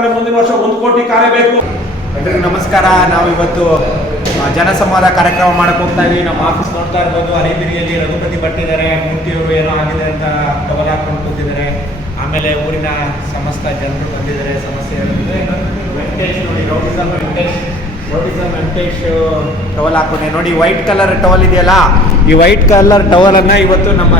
ಆದರೆ ಮುಂದಿನ ವರ್ಷ 1 ಕೋಟಿ ಕಾರೇ ಬೇಕು. ಎಲ್ರಿಗೂ ನಮಸ್ಕಾರ. ನಾವು ಇವತ್ತು ಜನಸಂವಾದ ಕಾರ್ಯಕ್ರಮ ಮಾಡಕ್ಕೆ ಹೋಗ್ತಾ ಇದ್ದೀವಿ. ನಮ್ಮ ಆಫೀಸ್ ನೋಡ್ತಾ ಇರ್ಬೋದು, ಅರಿಬಿರಿಯಲ್ಲಿ ರಘುಪತಿ ಭಟ್ಟಿದ್ದಾರೆ, ಮೂರ್ತಿಯವರು ಏನೋ ಆಗಿದೆ ಅಂತ ಟವಲ್ ಹಾಕೊಂಡು ಕೂತಿದ್ದಾರೆ. ಆಮೇಲೆ ಊರಿನ ಸಮಸ್ತ ಜನರು ಬಂದಿದ್ದಾರೆ. ಸಮಸ್ಯೆ ವೆಂಕಟೇಶ್ ನೋಡಿ, ರೋಟಿಸಮ್ ವೆಂಕಟೇಶ್ ಟವಲ್ ಹಾಕೊಂಡೆ ನೋಡಿ. ವೈಟ್ ಕಲರ್ ಟವಲ್ ಇದೆಯಲ್ಲ, ಈ ವೈಟ್ ಕಲರ್ ಟವಲನ್ನು ಇವತ್ತು ನಮ್ಮ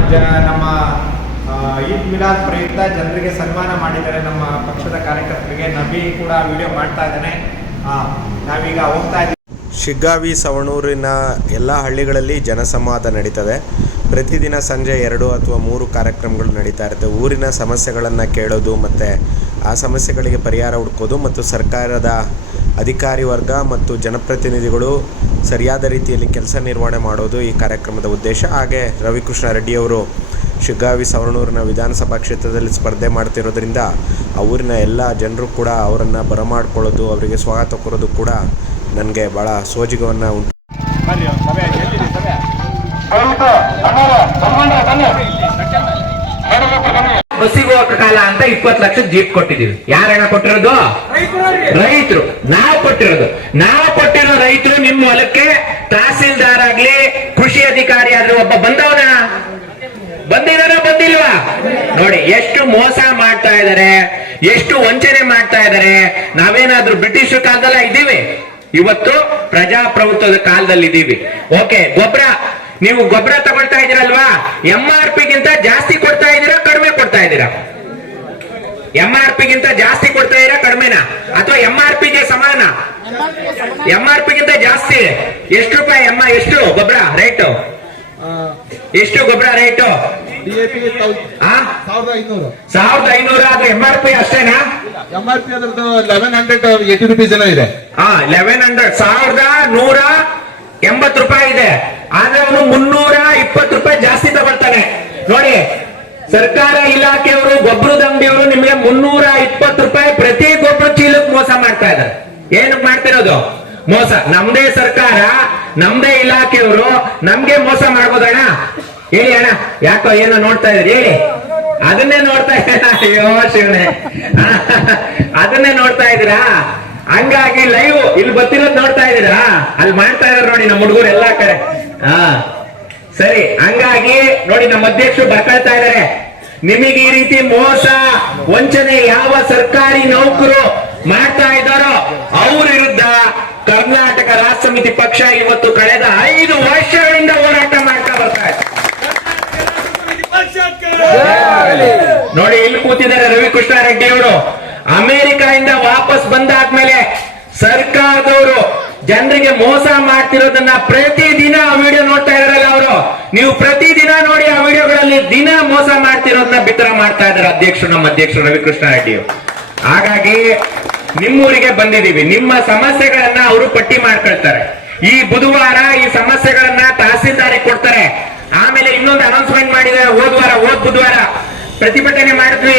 ಈದ್ ಮಿಲಾದ್ ಪ್ರಯುಕ್ತ ಜನರಿಗೆ ಸನ್ಮಾನ ಮಾಡಿದ್ದಾರೆ. ನಮ್ಮ ಪಕ್ಷದ ಕಾರ್ಯಕರ್ತರಿಗೆ ನಬಿ ಕೂಡ ವಿಡಿಯೋ ಮಾಡ್ತಾ ಇದ್ದಾನೆ. ನಾವೀಗ ಹೋಗ್ತಾ ಇದ್ದೀವಿ. ಶಿಗ್ಗಾವಿ ಸವಣೂರಿನ ಎಲ್ಲ ಹಳ್ಳಿಗಳಲ್ಲಿ ಜನಸಂವಾದ ನಡೀತದೆ. ಪ್ರತಿದಿನ ಸಂಜೆ 2 ಅಥವಾ 3 ಕಾರ್ಯಕ್ರಮಗಳು ನಡೀತಾ ಇರುತ್ತೆ. ಊರಿನ ಸಮಸ್ಯೆಗಳನ್ನು ಕೇಳೋದು ಮತ್ತು ಆ ಸಮಸ್ಯೆಗಳಿಗೆ ಪರಿಹಾರ ಹುಡುಕೋದು ಮತ್ತು ಸರ್ಕಾರದ ಅಧಿಕಾರಿ ವರ್ಗ ಮತ್ತು ಜನಪ್ರತಿನಿಧಿಗಳು ಸರಿಯಾದ ರೀತಿಯಲ್ಲಿ ಕೆಲಸ ನಿರ್ವಹಣೆ ಮಾಡೋದು ಈ ಕಾರ್ಯಕ್ರಮದ ಉದ್ದೇಶ. ಹಾಗೆ ರವಿಕೃಷ್ಣ ರೆಡ್ಡಿಯವರು ಶಿಗ್ಗಾವಿ ಸವಣೂರಿನ ವಿಧಾನಸಭಾ ಕ್ಷೇತ್ರದಲ್ಲಿ ಸ್ಪರ್ಧೆ ಮಾಡ್ತಿರೋದ್ರಿಂದ ಆ ಊರಿನ ಎಲ್ಲ ಜನರು ಕೂಡ ಅವರನ್ನು ಬರಮಾಡ್ಕೊಳ್ಳೋದು, ಅವರಿಗೆ ಸ್ವಾಗತ ಕೋರೋದು ಕೂಡ ನನಗೆ ಭಾಳ ಸೋಜಿಗವನ್ನು ಉಂಟು. ಬಸ್ಸಿಗೆ ಹೋಗೋ ಕಾಲ ಅಂತ 20 ಲಕ್ಷ ಜೀಪ್ ಕೊಟ್ಟಿದ್ದೀವಿ. ಯಾರಣ್ಣ ಕೊಟ್ಟಿರೋದು? ರೈತರು. ನಾವು ಕೊಟ್ಟಿರೋ ರೈತರು ನಿಮ್ಮ ಹೊಲಕ್ಕೆ ತಹಸೀಲ್ದಾರ್ ಆಗ್ಲಿ, ಕೃಷಿ ಅಧಿಕಾರಿ ಆದ್ರೆ ಒಬ್ಬ ಬಂದಿಲ್ವಾ? ನೋಡಿ ಎಷ್ಟು ಮೋಸ ಮಾಡ್ತಾ ಇದಾರೆ, ಎಷ್ಟು ವಂಚನೆ ಮಾಡ್ತಾ ಇದಾರೆ. ನಾವೇನಾದ್ರೂ ಬ್ರಿಟಿಷ್ ಕಾಲದಲ್ಲ ಇದ್ದೀವಿ, ಇವತ್ತು ಪ್ರಜಾಪ್ರಭುತ್ವದ ಕಾಲದಲ್ಲಿ ಇದ್ದೀವಿ. ಓಕೆ, ನೀವು ಗೊಬ್ಬರ ತಗೊಳ್ತಾ ಇದೀರಲ್ವಾ, MRP ಗಿಂತ ಜಾಸ್ತಿ ಕೊಡ್ತಾ ಇದೀರಾ, ಕಡಿಮೆ ಕೊಡ್ತಾ ಇದೀರಾ? MRP ಗಿಂತ ಜಾಸ್ತಿ ಕೊಡ್ತಾ ಇದೀರಾ, ಕಡಿಮೆನಾ? ಅಥವಾ MRP ಗೆ ಸಮಾನ? MRP ಗಿಂತ ಜಾಸ್ತಿ. ಎಷ್ಟು ರೂಪಾಯಿ ಎಷ್ಟು ಗೊಬ್ಬರ ರೇಟು? ಎಷ್ಟು ಗೊಬ್ಬರ ರೇಟು? 1500. ಅದು MRP ಅಷ್ಟೇನಾ? MRP ಅದ್ರದ್ದು 1180 rupees ಏನೋ ಇದೆ. 1180 ರೂಪಾಯಿ ಇದೆ. ಆದ್ರೆ ಅವನು 320 ರೂಪಾಯಿ ಜಾಸ್ತಿ ತಗೊಳ್ತಾನೆ. ನೋಡಿ, ಸರ್ಕಾರ ಇಲಾಖೆಯವರು, ಗೊಬ್ಬರದ ಅಂಗಡಿಯವರು ನಿಮಗೆ 320 ರೂಪಾಯಿ ಪ್ರತಿ ಗೊಬ್ಬರ ಚೀಲಕ್ಕೆ ಮೋಸ ಮಾಡ್ತಾ ಇದ್ದಾರೆ. ಏನಕ್ಕೆ ಮಾಡ್ತಿರೋದು ಮೋಸ? ನಮ್ದೇ ಸರ್ಕಾರ, ನಮ್ದೇ ಇಲಾಖೆಯವರು ನಮ್ಗೆ ಮೋಸ ಮಾಡ್ಬೋದಣ್ಣ? ಹೇಳಿ ಅಣ್ಣ, ಯಾಕೋ ಏನೋ ನೋಡ್ತಾ ಇದ್ರಿ, ಹೇಳಿ. ಅದನ್ನೇ ನೋಡ್ತಾ ಇದ್ದೀರಾ? ಅಯ್ಯೋ ಶಿವನೇ, ಅದನ್ನೇ ನೋಡ್ತಾ ಇದ್ದೀರಾ? ಹಂಗಾಗಿ ಲೈವ್ ಇಲ್ಲಿ ಬರ್ತಿರೋದು ನೋಡ್ತಾ ಇದ್ದೀರಾ? ಅಲ್ಲಿ ಮಾಡ್ತಾ ಇದಾರೆ ನೋಡಿ ನಮ್ಮ ಹುಡುಗರು ಎಲ್ಲಾ ಕಡೆ. ಸರಿ, ಹಂಗಾಗಿ ನೋಡಿ ನಮ್ಮ ಅಧ್ಯಕ್ಷರು ಬರ್ಕೊಳ್ತಾ ಇದಾರೆ. ನಿಮಗೆ ಈ ರೀತಿ ಮೋಸ ವಂಚನೆ ಯಾವ ಸರ್ಕಾರಿ ನೌಕರು ಮಾಡ್ತಾ ಇದ್ದಾರೋ ಅವ್ರ ವಿರುದ್ಧ ಕರ್ನಾಟಕ ರಾಷ್ಟ್ರ ಸಮಿತಿ ಪಕ್ಷ ಇವತ್ತು ಕಳೆದ 5 ವರ್ಷಗಳಿಂದ ಹೋರಾಟ ಮಾಡ್ತಾ ಬರ್ತಾ ಇದೆ. ನೋಡಿ, ಇಲ್ಲಿ ಕೂತಿದ್ದಾರೆ ರವಿಕೃಷ್ಣ ರೆಡ್ಡಿ ಅವರು. ಅಮೆರಿಕಾದಿಂದ ವಾಪಸ್ ಬಂದಾದ್ಮೇಲೆ ಸರ್ಕಾರದವರು ಜನರಿಗೆ ಮೋಸ ಮಾಡ್ತಿರೋದನ್ನ ಪ್ರತಿದಿನ ಆ ವಿಡಿಯೋ ನೋಡ್ತಾ ಇದಾರಲ್ಲ ಅವರು. ನೀವು ಪ್ರತಿದಿನ ನೋಡಿ ಆ ವಿಡಿಯೋಗಳಲ್ಲಿ ದಿನ ಮೋಸ ಮಾಡ್ತಿರೋದನ್ನ ಬಿತ್ತರ ಮಾಡ್ತಾ ಇದ್ದಾರೆ ನಮ್ಮ ಅಧ್ಯಕ್ಷರು ರವಿಕೃಷ್ಣ ರೆಡ್ಡಿ. ಹಾಗಾಗಿ ನಿಮ್ಮೂರಿಗೆ ಬಂದಿದ್ದೀವಿ. ನಿಮ್ಮ ಸಮಸ್ಯೆಗಳನ್ನ ಅವರು ಪಟ್ಟಿ ಮಾಡ್ಕೊಳ್ತಾರೆ. ಈ ಬುಧವಾರ ಈ ಸಮಸ್ಯೆಗಳನ್ನ ತಹಸೀಲ್ದಾರಿಗೆ ಕೊಡ್ತಾರೆ. ಆಮೇಲೆ ಇನ್ನೊಂದು ಅನೌನ್ಸ್ಮೆಂಟ್ ಮಾಡಿದ್ದಾರೆ, ಹೋದ್ ಬುಧವಾರ ಪ್ರತಿಭಟನೆ ಮಾಡಿದ್ವಿ.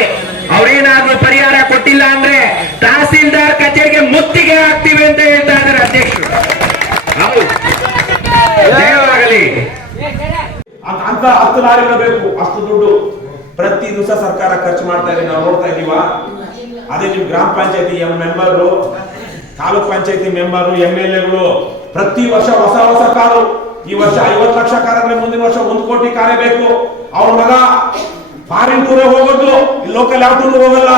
ಅವ್ರೇನಾದ್ರೂ ಪರಿಹಾರ ಕೊಟ್ಟಿಲ್ಲ ಅಂದ್ರೆ ತಹಸೀಲ್ದಾರ್ ಕಚೇರಿಗೆ ಮುತ್ತಿಗೆ ಹಾಕ್ತೀವಿ ಅಂತ ಹೇಳ್ತಾ ಇದ್ದಾರೆ ಅಧ್ಯಕ್ಷರು. ಹೌದು, ಜಯವಾಗಲಿ. ಅಂತ 10 ಲಾರಿಗಳು ಬೇಕು, ಅಷ್ಟು ದುಡ್ಡು ಪ್ರತಿ ದಿವಸ ಸರ್ಕಾರ ಖರ್ಚು ಮಾಡ್ತಾ ಇದೆ. ನಾವು ನೋಡ್ತಾ ಇದೀವ. ಅದೇ ನಿಮ್ ಗ್ರಾಮ ಪಂಚಾಯತಿ ಮೆಂಬರ್ಗಳು, ತಾಲೂಕ್ ಪಂಚಾಯತಿ ಮೆಂಬರ್ಗಳು, MLAಗಳು ಪ್ರತಿ ವರ್ಷ ಹೊಸ ಕಾರು. ಈ ವರ್ಷ 50 ಲಕ್ಷ ಕಾರ್ ಅಂದ್ರೆ ಮುಂದಿನ ವರ್ಷ 1 ಕೋಟಿ ಕಾರೇ ಬೇಕು. ಅವ್ರ ಮಗ ಫಾರಿನ್ ಟೂರ್ ಹೋಗೋದು, ಲೋಕಲ್ ಯಾವ ಟೂರ್ ಹೋಗಲ್ಲ,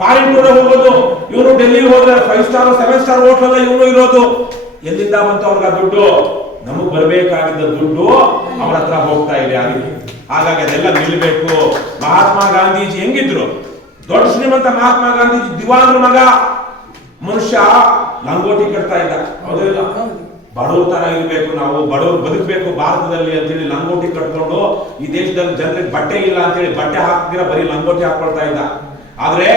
ಫಾರಿನ್ ಟೂರ್ ಹೋಗೋದು. ಇವನು ಡೆಲ್ಲಿ ಹೋದ್ರೆ 5 ಸ್ಟಾರ್ 7 ಸ್ಟಾರ್ ಹೋಟ್ಲಲ್ಲ ಇವನು ಇರೋದು. ಎಲ್ಲಿಂದ ಬಂತು ಅವ್ರಿಗೆ ದುಡ್ಡು? ನಮಗ್ ಬರ್ಬೇಕಾಗಿದ್ದ ದುಡ್ಡು ಅವ್ರ ಹತ್ರ ಹೋಗ್ತಾ ಇದೆ. ಹಾಗಾಗಿ ಅದೆಲ್ಲ ನಿಲ್ಬೇಕು. ಮಹಾತ್ಮ ಗಾಂಧೀಜಿ ಹೆಂಗಿದ್ರು? ದೊಡ್ಡ ಶ್ರೀಮಂತ ಮಹಾತ್ಮ ಗಾಂಧೀಜಿ ದಿವಾನ್ರ ಮಗ. ಮನುಷ್ಯ ಲಂಗೋಟಿ ಕಟ್ತಾ ಇದ್ದ, ಹೌದಿಲ್ಲ? ಬಡವ್ರ ತರ ಇರ್ಬೇಕು, ನಾವು ಬಡವ್ರು ಬದುಕಬೇಕು ಭಾರತದಲ್ಲಿ ಅಂತೇಳಿ ಲಂಗೋಟಿ ಕಟ್ಕೊಂಡು ಈ ದೇಶದಲ್ಲಿ ಜನರಿಗೆ ಬಟ್ಟೆ ಇಲ್ಲ ಅಂತೇಳಿ ಬಟ್ಟೆ ಹಾಕ್ತಿರ ಬರೀ ಲಂಗೋಟಿ ಹಾಕೊಳ್ತಾ ಇದ್ದ. ಆದ್ರೆ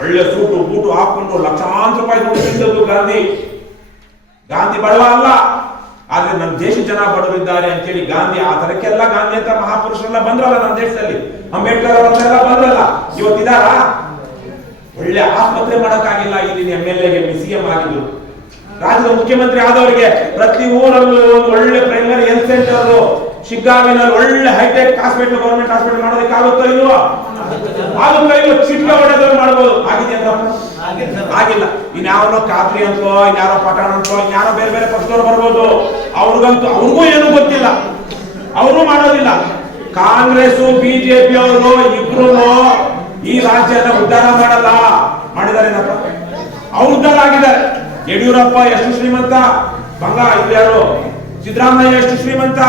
ಒಳ್ಳೆ ಸೂಟು ಬೂಟು ಹಾಕೊಂಡು ಲಕ್ಷಾಂತರ ರೂಪಾಯಿ ದುಡ್ಡು ತಿಂದದ್ದು ಗಾಂಧಿ ಬಡವ ಅಲ್ಲ. ಆದ್ರೆ ನಮ್ಮ ದೇಶ ಜನ ಬಡವರಿದ್ದಾರೆ ಅಂತೇಳಿ ಗಾಂಧಿ ಆ ತರಕ್ಕೆಲ್ಲ ಗಾಂಧಿ ಅಂತ ಮಹಾಪುರುಷರೆಲ್ಲ ಬಂದ್ರಲ್ಲ ನಮ್ಮ ದೇಶದಲ್ಲಿ. ಅಂಬೇಡ್ಕರ್ ಅವರೆಲ್ಲ ಬಂದ್ರಲ್ಲ, ಇವತ್ತಿದಾರ? ಒಳ್ಳೆ ಆಸ್ಪತ್ರೆ ಮಾಡಕ್ಕಾಗಿಲ್ಲ. ಇಲ್ಲಿನ MLAಗೆ CM ಆಗಿದ್ರು. ರಾಜ್ಯದ ಮುಖ್ಯಮಂತ್ರಿ ಆದವರಿಗೆ ಪ್ರತಿ ಊರಲ್ಲೂ ಒಂದು ಒಳ್ಳೆ ಪ್ರೈಮರಿ ಹೆಲ್ತ್ ಸೆಂಟರ್, ಶಿಗ್ಗಾವಿನಲ್ಲಿ ಒಳ್ಳೆ ಹೈಟೆಕ್ ಹಾಸ್ಪಿಟಲ್, ಗವರ್ಮೆಂಟ್ ಹಾಸ್ಪಿಟಲ್ ಮಾಡೋದಕ್ಕೆ ಆಗುತ್ತೋ ಇಲ್ವೋ? ಆಗುತ್ತೋ ಇಲ್ವೋ? ಚಿಕ್ಕ ಹೊಡೆದವ್ರು ಮಾಡ್ಬೋದು. ಆಗಿದೆ ಅಂತ ಆಗಿಲ್ಲ. ಇನ್ಯಾವನೋ ಖಾತ್ರಿ ಅಂತೋ, ಇನ್ಯಾರೋ ಪಠಾಣ ಅಂತೋ, ಇನ್ಯಾರೋ ಬೇರೆ ಬೇರೆ ಪಕ್ಷದವ್ರು ಬರ್ಬೋದು. ಅವ್ರಿಗೂ ಏನು ಗೊತ್ತಿಲ್ಲ, ಅವರು ಮಾಡೋದಿಲ್ಲ. ಕಾಂಗ್ರೆಸ್ ಬಿಜೆಪಿ ಅವರು ಇಬ್ರು ಈ ರಾಜ್ಯನ ಉದ್ಧಾರ ಮಾಡಲ್ಲ. ಮಾಡಿದ್ದಾರೆ, ಅವ್ರು ಉದ್ಧಾರ ಆಗಿದ್ದಾರೆ. ಯಡಿಯೂರಪ್ಪ ಎಷ್ಟು ಶ್ರೀಮಂತ, ಯಾರು ಸಿದ್ದರಾಮಯ್ಯ ಎಷ್ಟು ಶ್ರೀಮಂತ.